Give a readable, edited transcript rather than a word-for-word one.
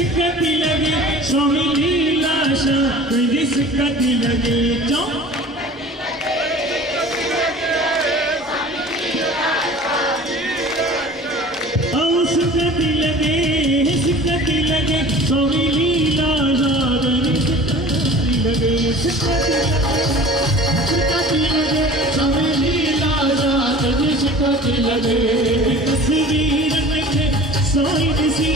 सिकती लगे स्वामी लीलाशा कहीं सिकती लगे चौ सिकती लगे स्वामी लीलाशा कहीं सिकती लगे स्वामी लीलाशा कहीं सिकती लगे तस्वीर में सोई सी